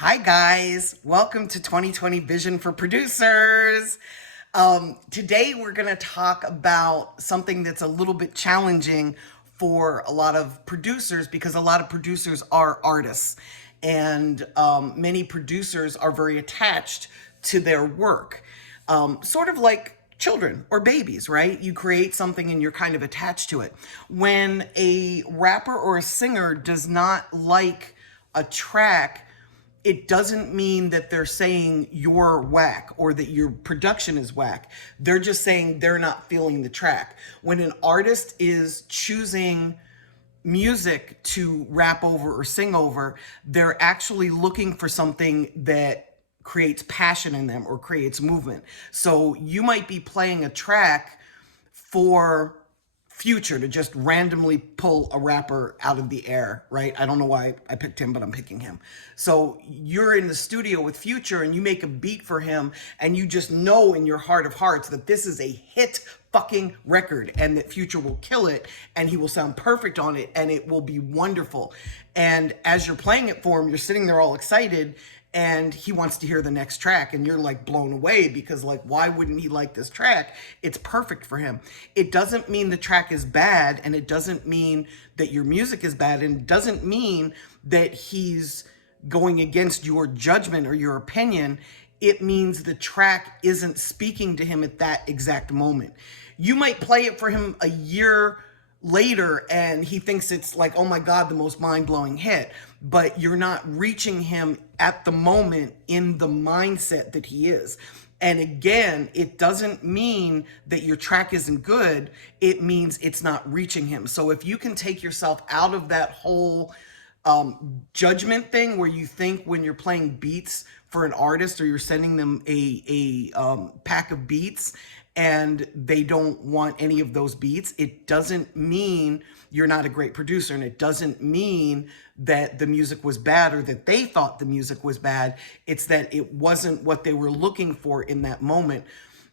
Hi guys, welcome to 2020 Vision for Producers. Today we're going to talk about something that's a little bit challenging for a lot of producers because a lot of producers are artists and many producers are very attached to their work. Sort of like children or babies, right? You create something and you're kind of attached to it. When a rapper or a singer does not like a track, it doesn't mean that they're saying you're whack or that your production is whack. They're just saying they're not feeling the track. When an artist is choosing music to rap over or sing over, they're actually looking for something that creates passion in them or creates movement. So you might be playing a track for Future to just randomly pull a rapper out of the air, right? I don't know why I picked him, but I'm picking him. So you're in the studio with Future and you make a beat for him and you just know in your heart of hearts that this is a hit fucking record and that Future will kill it and he will sound perfect on it and it will be wonderful. And as you're playing it for him, you're sitting there all excited and he wants to hear the next track and you're like blown away because like, why wouldn't he like this track? It's perfect for him. It doesn't mean the track is bad, and it doesn't mean that your music is bad, and it doesn't mean that he's going against your judgment or your opinion. It means the track isn't speaking to him at that exact moment. You might play it for him a year later and he thinks it's like, oh my God, the most mind-blowing hit, but you're not reaching him at the moment in the mindset that he is. And again, it doesn't mean that your track isn't good. It means it's not reaching him. So if you can take yourself out of that whole judgment thing where you think when you're playing beats for an artist or you're sending them a pack of beats and they don't want any of those beats, it doesn't mean you're not a great producer, and it doesn't mean that the music was bad or that they thought the music was bad. It's that it wasn't what they were looking for in that moment.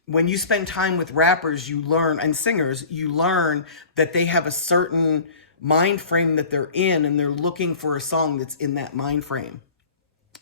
When you spend time with rappers, you learn, and singers, you learn that they have a certain mind frame that they're in and they're looking for a song that's in that mind frame.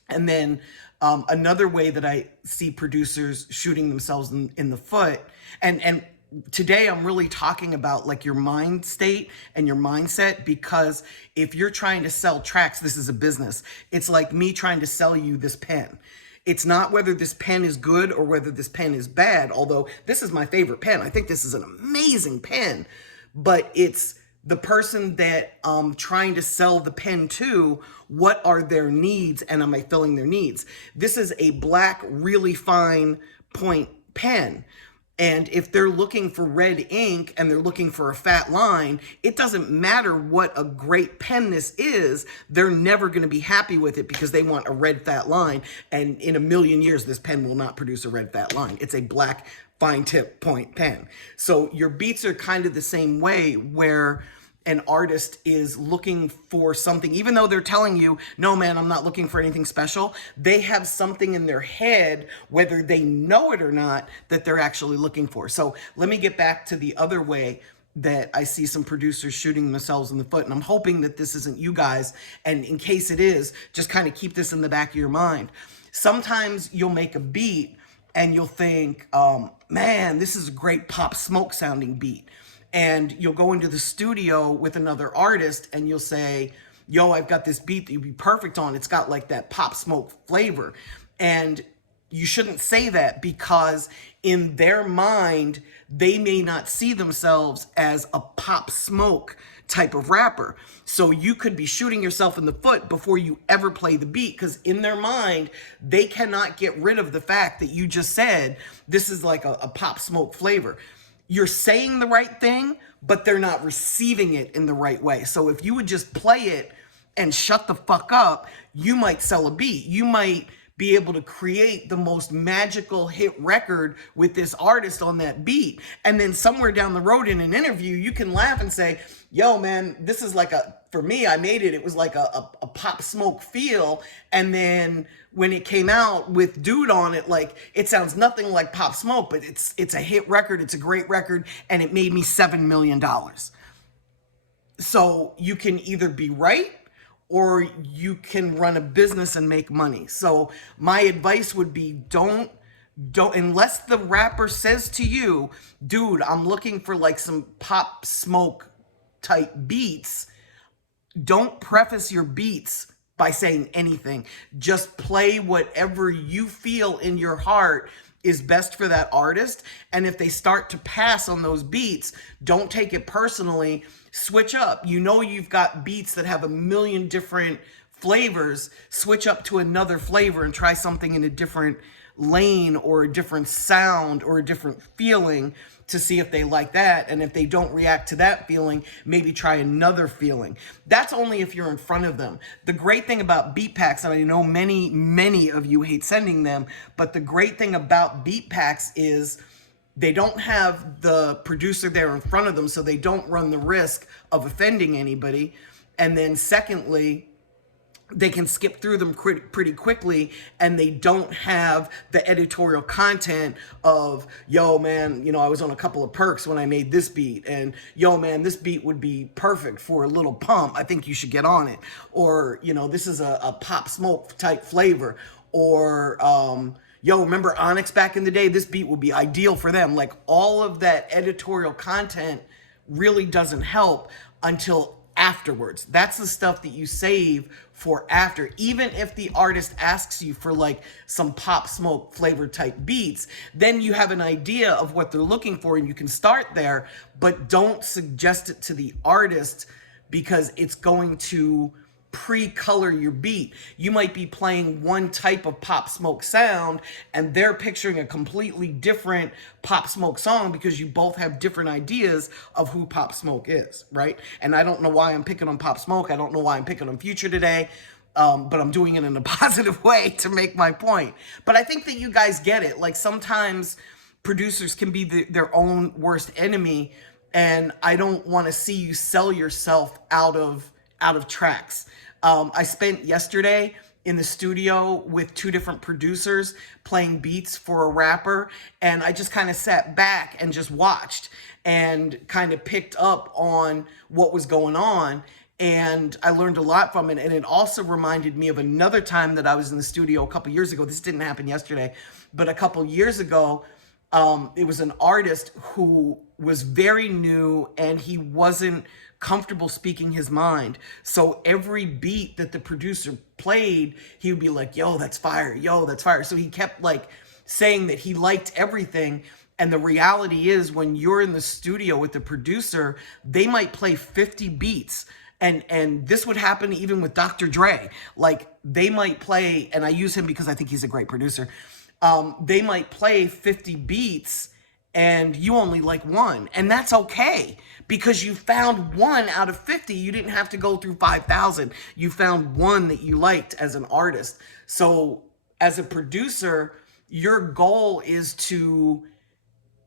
And then another way that I see producers shooting themselves in the foot, and today I'm really talking about like your mind state and your mindset, because if you're trying to sell tracks, this is a business. It's like me trying to sell you this pen. It's not whether this pen is good or whether this pen is bad, although this is my favorite pen. I think this is an amazing pen, but it's the person that I'm trying to sell the pen to, what are their needs and am I filling their needs? This is a black, really fine point pen. And if they're looking for red ink and they're looking for a fat line, it doesn't matter what a great pen this is, they're never going to be happy with it because they want a red fat line. And in a million years, this pen will not produce a red fat line. It's a black fine tip point pen. So your beats are kind of the same way, where an artist is looking for something, even though they're telling you, no, man, I'm not looking for anything special. They have something in their head, whether they know it or not, that they're actually looking for. So let me get back to the other way that I see some producers shooting themselves in the foot. And I'm hoping that this isn't you guys. And in case it is, just kind of keep this in the back of your mind. Sometimes you'll make a beat and you'll think, man, this is a great Pop Smoke sounding beat. And you'll go into the studio with another artist and you'll say, yo, I've got this beat that you'd be perfect on. It's got like that Pop Smoke flavor. And you shouldn't say that, because in their mind, they may not see themselves as a Pop Smoke type of rapper. So you could be shooting yourself in the foot before you ever play the beat, because in their mind, they cannot get rid of the fact that you just said, this is like a Pop Smoke flavor. You're saying the right thing, but they're not receiving it in the right way. So if you would just play it and shut the fuck up, you might sell a beat. You might be able to create the most magical hit record with this artist on that beat. And then somewhere down the road in an interview, you can laugh and say, yo, man, this is like for me, I made it. It was like a Pop Smoke feel. And then when it came out with Dude on it, like, it sounds nothing like Pop Smoke, but it's a hit record. It's a great record. And it made me $7 million. So you can either be right or you can run a business and make money. So my advice would be don't unless the rapper says to you, dude, I'm looking for like some Pop Smoke type beats, don't preface your beats by saying anything. Just play whatever you feel in your heart is best for that artist. And if they start to pass on those beats, don't take it personally. Switch up. You know you've got beats that have a million different flavors. Switch up to another flavor and try something in a different lane or a different sound or a different feeling to see if they like that. And if they don't react to that feeling, maybe try another feeling. That's only if you're in front of them. The great thing about beat packs, and I know many of you hate sending them, but the great thing about beat packs is they don't have the producer there in front of them, so they don't run the risk of offending anybody. And then secondly, they can skip through them pretty quickly, and they don't have the editorial content of, yo man, I was on a couple of perks when I made this beat, and yo man, this beat would be perfect for a little pump, I think you should get on it, or this is a Pop Smoke type flavor, or yo, remember Onyx back in the day? This beat would be ideal for them. Like, all of that editorial content really doesn't help until afterwards. That's the stuff that you save for after. Even if the artist asks you for like some Pop Smoke flavor type beats, then you have an idea of what they're looking for and you can start there, but don't suggest it to the artist because it's going to pre-color your beat. You might be playing one type of Pop Smoke sound and they're picturing a completely different Pop Smoke song because you both have different ideas of who Pop Smoke is, right? And I don't know why I'm picking on Pop Smoke. I don't know why I'm picking on Future today, but I'm doing it in a positive way to make my point. But I think that you guys get it. Like, sometimes producers can be their own worst enemy, and I don't want to see you sell yourself out of tracks. I spent yesterday in the studio with two different producers playing beats for a rapper, and I just kind of sat back and just watched and kind of picked up on what was going on, and I learned a lot from it. And it also reminded me of another time that I was in the studio a couple years ago. This didn't happen yesterday, but a couple years ago, it was an artist who was very new and he wasn't comfortable speaking his mind. So every beat that the producer played, he would be like, yo, that's fire. Yo, that's fire. So he kept like saying that he liked everything. And the reality is, when you're in the studio with the producer, they might play 50 beats. And this would happen even with Dr. Dre. Like, they might play, and I use him because I think he's a great producer. They might play 50 beats and you only like one, and that's okay because you found one out of 50. You didn't have to go through 5,000. You found one that you liked as an artist. So as a producer, your goal is to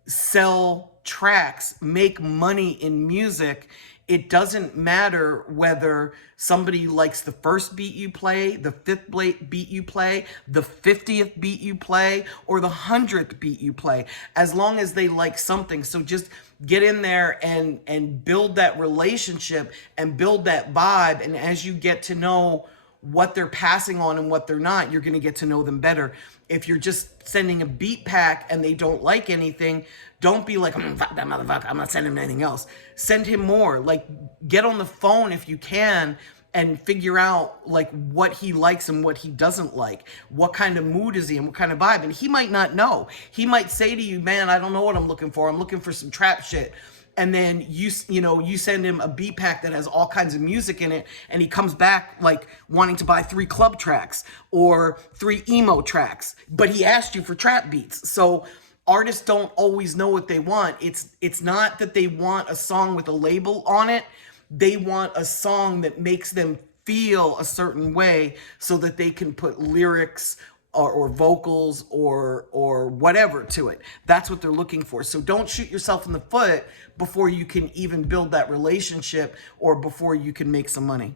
sell tracks, make money in music. It doesn't matter whether somebody likes the first beat you play, the 5th beat you play, the 50th beat you play, or the 100th beat you play, as long as they like something. So just get in there and build that relationship and build that vibe. And as you get to know what they're passing on and what they're not, you're going to get to know them better. If you're just sending a beat pack and they don't like anything, don't be like, fuck that motherfucker, I'm not sending him anything else. Send him more. Like, get on the phone if you can and figure out like what he likes and what he doesn't like. What kind of mood is he and what kind of vibe? And he might not know. He might say to you, man, I don't know what I'm looking for. I'm looking for some trap shit. And then you send him a beat pack that has all kinds of music in it, and he comes back like wanting to buy 3 club tracks or 3 emo tracks, but he asked you for trap beats. So artists don't always know what they want. It's not that they want a song with a label on it. They want a song that makes them feel a certain way so that they can put lyrics or vocals or whatever to it. That's what they're looking for. So don't shoot yourself in the foot before you can even build that relationship or before you can make some money.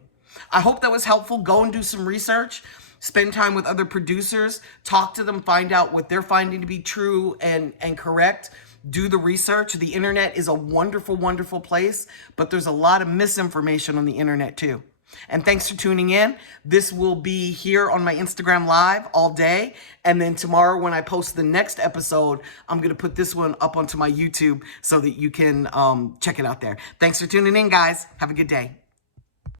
I hope that was helpful. Go and do some research. Spend time with other producers. Talk to them. Find out what they're finding to be true and correct. Do the research. The internet is a wonderful, wonderful place, but there's a lot of misinformation on the internet too. And thanks for tuning in. This will be here on my Instagram Live all day. And then tomorrow when I post the next episode, I'm going to put this one up onto my YouTube so that you can check it out there. Thanks for tuning in, guys. Have a good day.